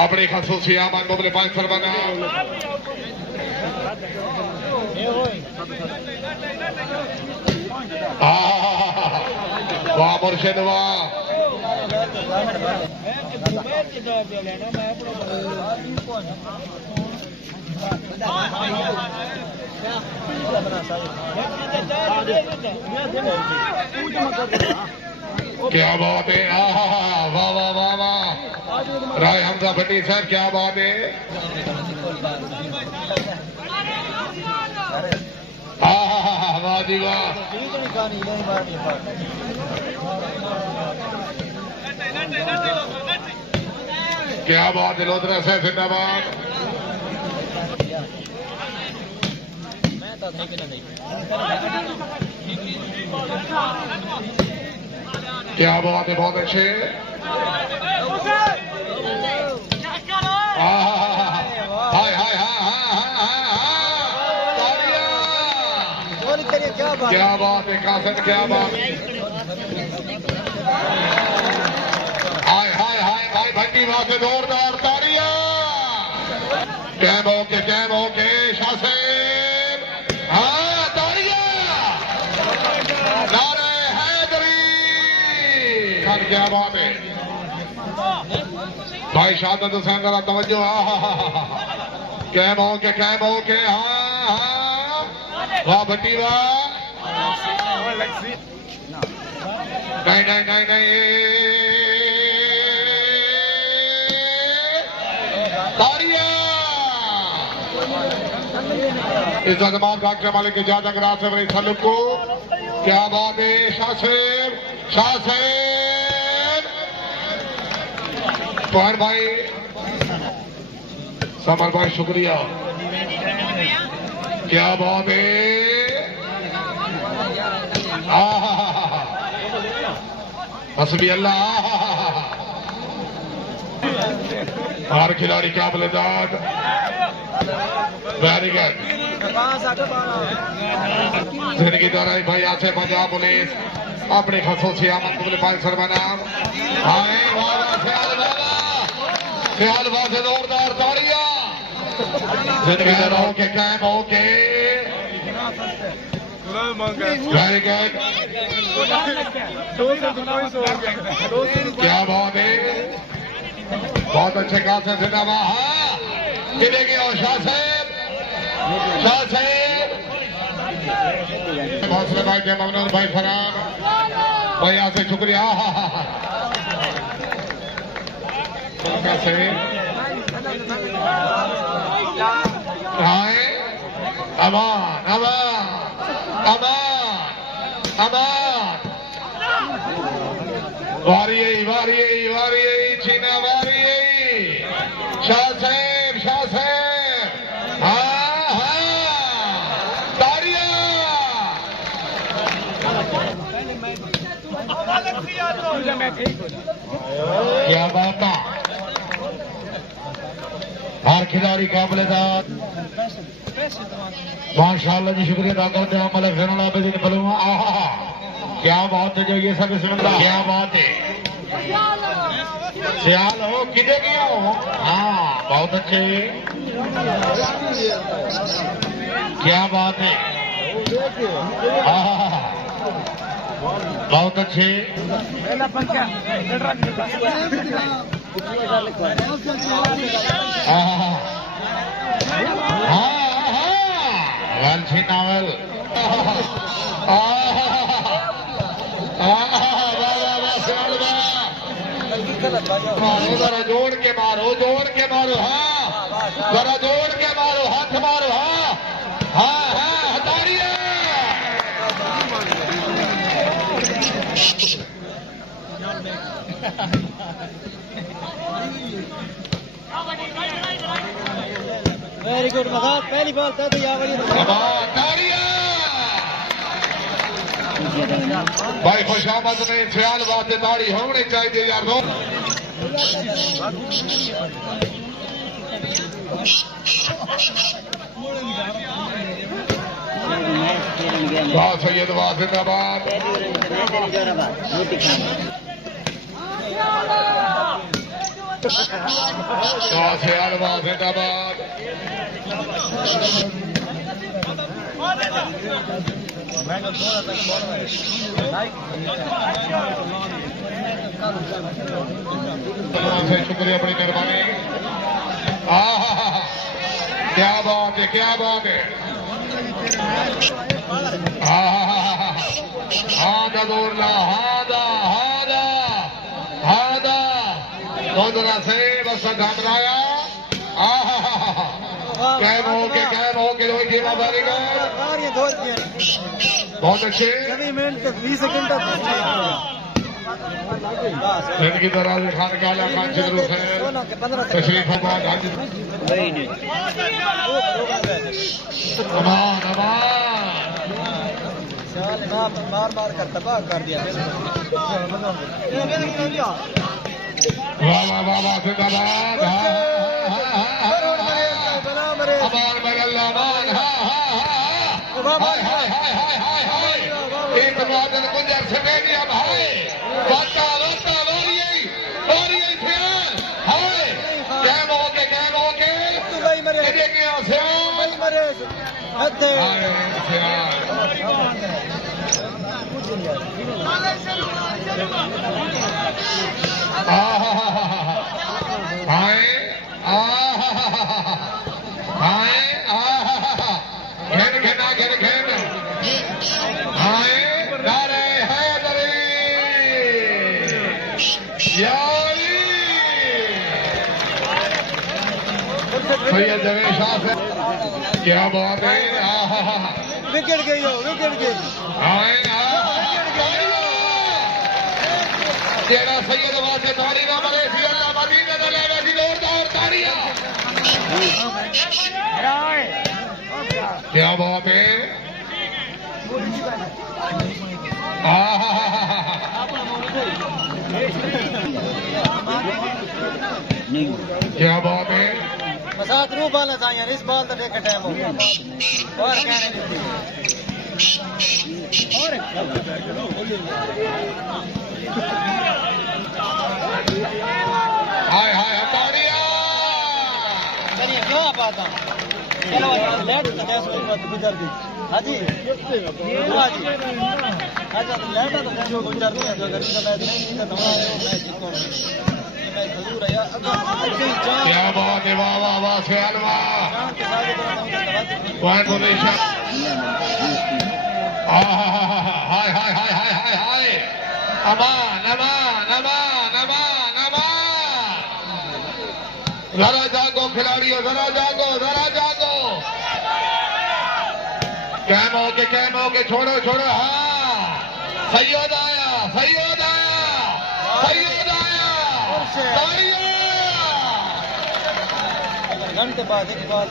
अपनी खसूसी आमान मुबले 5 सरबना वाह मुर्शिद वाह क्या बात है वाह वाह वाह वाह राय हमजा भट्टी साहब क्या बात है वाह जी वाह क्या बात है लोधरा साहब जिंदाबाद क्या बात है बहुत अच्छे हाय हाय क्या बात है कासन क्या बात हाय हाय हाय भाई भट्टी वहां से जोरदार तालियां कैम ओके शासेब हाँ तालियां नारे हैदरी क्या बात है भाई शादत हुसैन जरा तवज्जो कैम ओके हाँ वाह भट्टी वाह नहीं तालियां इस जमात का मालिक के ज्यादा ग्रास है सलूक को क्या बात है शासेब तोहर भाई समर भाई शुक्रिया क्या बात है हसबी अल्लाह हर खिलाड़ी काबिल-ए-दाद वेरी गुड जिंदगी दौराई भाई आसे पंजाब पुलिस अपनी खसूसी आमद मुबले 5 सरबना ख्याल से जोरदार तालियां जिंदगी दौराई के कैम ओके वेरी गुड क्या बात है बहुत अच्छे खासे जिंदाबाद गिरेगी और शाह साहब हौसले भाई के ममनून भाई फरार भाई यहाँ से शुक्रिया कैसे अमान वारी चीना वारी शाह साहब तालियां क्या बात है हर खिलाड़ी काबिल-ए-दाद माशाअल्लाह जी शुक्रिया अदा करते हैं मलिक ज़ैनुल आबिदीन बलूआ क्या बात है जो ये सब बिस्मिल्लाह क्या बात है सियाल हो किधे गया हो हाँ बहुत अच्छे क्या बात है बहुत अच्छे वालछी नावल जरा जोड़ के मारो हाँ जरा जोड़ के मारो हाथ मारो हाँ हटाइए वेरी गुड मजाक पहली बॉल था तो भाई खुशामद में ख्याल बात ताड़ी होनी चाहिए यार दो वाह सैयद वाह जिंदाबाद से अलवा जिंदाबाद। शुक्रिया, बड़ी मेहरबानी। क्या बात है, क्या बात है। हादा दूरला, हादा हादा हादा दोनों से बस घबराया। कैम हो के रोहित जीवा बारीगर बहुत अच्छे। 20 सेकंड जिंदगी दराज खान काला खान चिदरू खैर तशरीफ आबाद। अमान अमान मार मार कर तबाह कर दिया। वाह वाह वाह वाह जिंदाबाद। अमान बगल्ला अमान। हाय हाय हाय हाय हाय हाय। एक बादल गुंजर स्टेडियम हाय। वाता वाता वारिये फिर हाय। कैम हो के किधर गया सियाल। हाय सियाल। हाय हाय घेन घेना घेन घेन हाय नारे हैदरी यारी। सैयद जवेद शाह से क्या बात है। विकेट गई हो, विकेट गई। हाय जेड़ा सैयद वासे तारी ना मरे सी अल्लाह मदीने दे ले वैसी जोरदार ताड़ियां। क्या बात है। क्या बात है। बसात रू बाल यार इस बाल तो देख टाइम हो गया और क्या नहीं। हाय हाय ताड़ियां। चलिए क्यों आप आता चलो लेट तो गैस पर गुजर दी। हाँ जी हाँ जी अच्छा तो लेट तो गैस को गुजर दी। जो गर्मी का मैच नहीं तो हमारे मैच जीतो ये मैच जरूर है यार। क्या बात है। वाह वाह वाह सियाल वाह। Point position. हाय हाय हाय हाय हाय हाय। अमान अमान अमान अमान अमान। जरा जागो खिलाड़ियों, जरा जागो जरा जागो। कैम हो के छोड़ो छोड़ो। हाँ सैयद आया सैयद आया सैयद आया। घंटे बाद एक बार